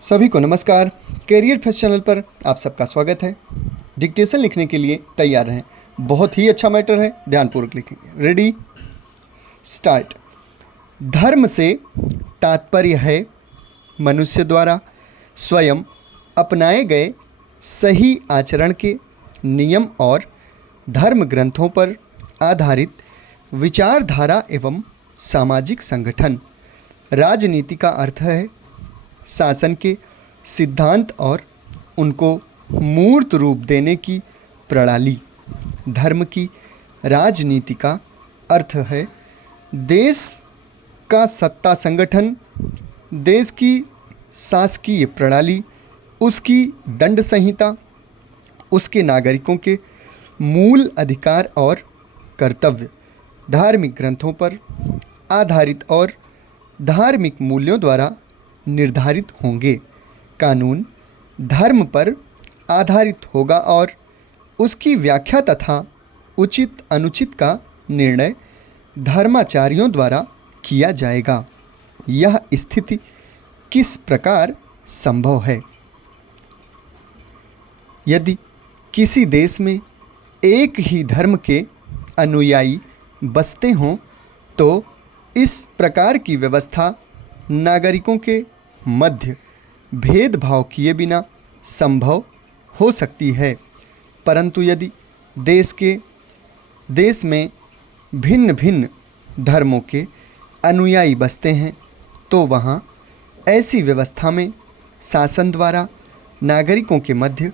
सभी को नमस्कार। कैरियर फेस्ट चैनल पर आप सबका स्वागत है। डिक्टेशन लिखने के लिए तैयार रहें। बहुत ही अच्छा मैटर है, ध्यानपूर्वक लिखेंगे। Ready, start. धर्म से तात्पर्य है मनुष्य द्वारा स्वयं अपनाए गए सही आचरण के नियम और धर्म ग्रंथों पर आधारित विचारधारा एवं सामाजिक संगठन। राजनीति का अर्थ है शासन के सिद्धांत और उनको मूर्त रूप देने की प्रणाली। धर्म की राजनीति का अर्थ है देश का सत्ता संगठन, देश की शासकीय प्रणाली, उसकी दंड संहिता, उसके नागरिकों के मूल अधिकार और कर्तव्य धार्मिक ग्रंथों पर आधारित और धार्मिक मूल्यों द्वारा निर्धारित होंगे। कानून धर्म पर आधारित होगा और उसकी व्याख्या तथा उचित अनुचित का निर्णय धर्माचार्यों द्वारा किया जाएगा। यह स्थिति किस प्रकार संभव है? यदि किसी देश में एक ही धर्म के अनुयायी बसते हों तो इस प्रकार की व्यवस्था नागरिकों के मध्य भेदभाव किए बिना संभव हो सकती है। परंतु यदि देश में भिन्न भिन्न धर्मों के अनुयायी बसते हैं तो वहाँ ऐसी व्यवस्था में शासन द्वारा नागरिकों के मध्य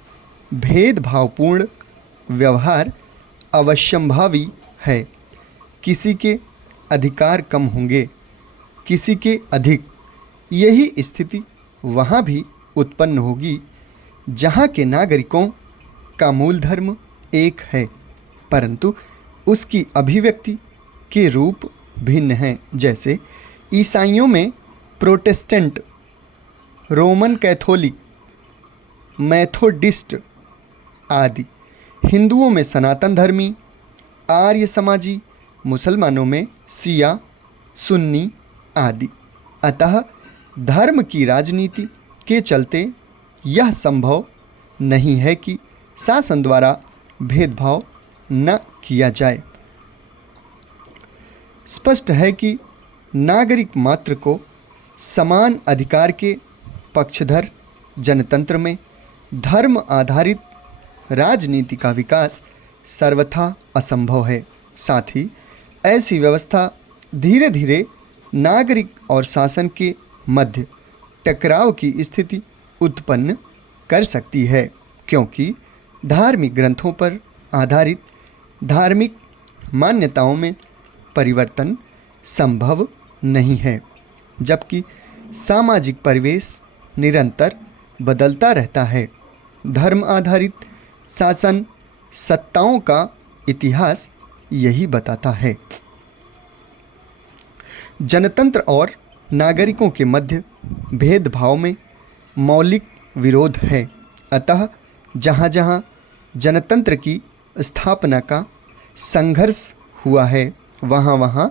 भेदभावपूर्ण व्यवहार अवश्यंभावी है। किसी के अधिकार कम होंगे, किसी के अधिक। यही स्थिति वहाँ भी उत्पन्न होगी जहाँ के नागरिकों का मूल धर्म एक है, परंतु उसकी अभिव्यक्ति के रूप भिन्न हैं। जैसे ईसाइयों में प्रोटेस्टेंट, रोमन कैथोलिक, मैथोडिस्ट आदि, हिंदुओं में सनातन धर्मी, आर्य समाजी, मुसलमानों में शिया, सुन्नी आदि। अतः धर्म की राजनीति के चलते यह संभव नहीं है कि शासन द्वारा भेदभाव न किया जाए। स्पष्ट है कि नागरिक मात्र को समान अधिकार के पक्षधर जनतंत्र में धर्म आधारित राजनीति का विकास सर्वथा असंभव है। साथ ही ऐसी व्यवस्था धीरे धीरे नागरिक और शासन के मध्य टकराव की स्थिति उत्पन्न कर सकती है, क्योंकि धार्मिक ग्रंथों पर आधारित धार्मिक मान्यताओं में परिवर्तन संभव नहीं है, जबकि सामाजिक परिवेश निरंतर बदलता रहता है। धर्म आधारित शासन सत्ताओं का इतिहास यही बताता है। जनतंत्र और नागरिकों के मध्य भेदभाव में मौलिक विरोध है। अतः जहाँ जहाँ जनतंत्र की स्थापना का संघर्ष हुआ है वहाँ वहाँ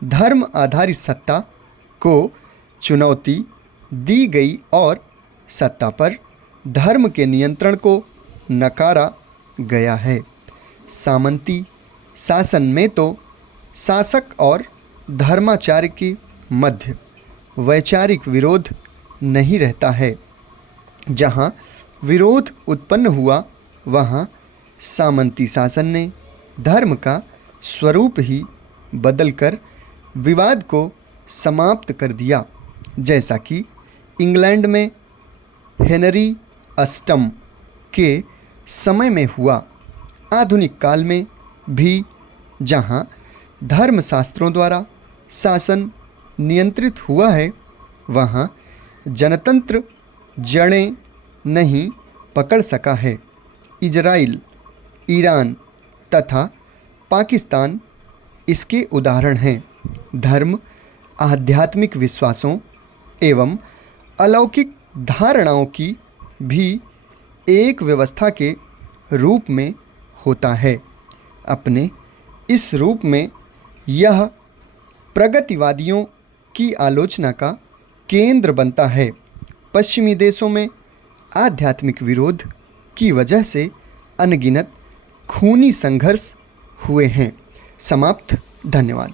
धर्म आधारित सत्ता को चुनौती दी गई और सत्ता पर धर्म के नियंत्रण को नकारा गया है। सामंती शासन में तो शासक और धर्माचार्य के मध्य वैचारिक विरोध नहीं रहता है। जहाँ विरोध उत्पन्न हुआ वहाँ सामंती शासन ने धर्म का स्वरूप ही बदलकर विवाद को समाप्त कर दिया, जैसा कि इंग्लैंड में हेनरी अष्टम के समय में हुआ। आधुनिक काल में भी जहाँ धर्मशास्त्रों द्वारा शासन नियंत्रित हुआ है वहाँ जनतंत्र जड़ें नहीं पकड़ सका है। इजराइल, ईरान तथा पाकिस्तान इसके उदाहरण हैं। धर्म आध्यात्मिक विश्वासों एवं अलौकिक धारणाओं की भी एक व्यवस्था के रूप में होता है। अपने इस रूप में यह प्रगतिवादियों की आलोचना का केंद्र बनता है पश्चिमी देशों में आध्यात्मिक विरोध की वजह से अनगिनत खूनी संघर्ष हुए हैं। समाप्त। धन्यवाद।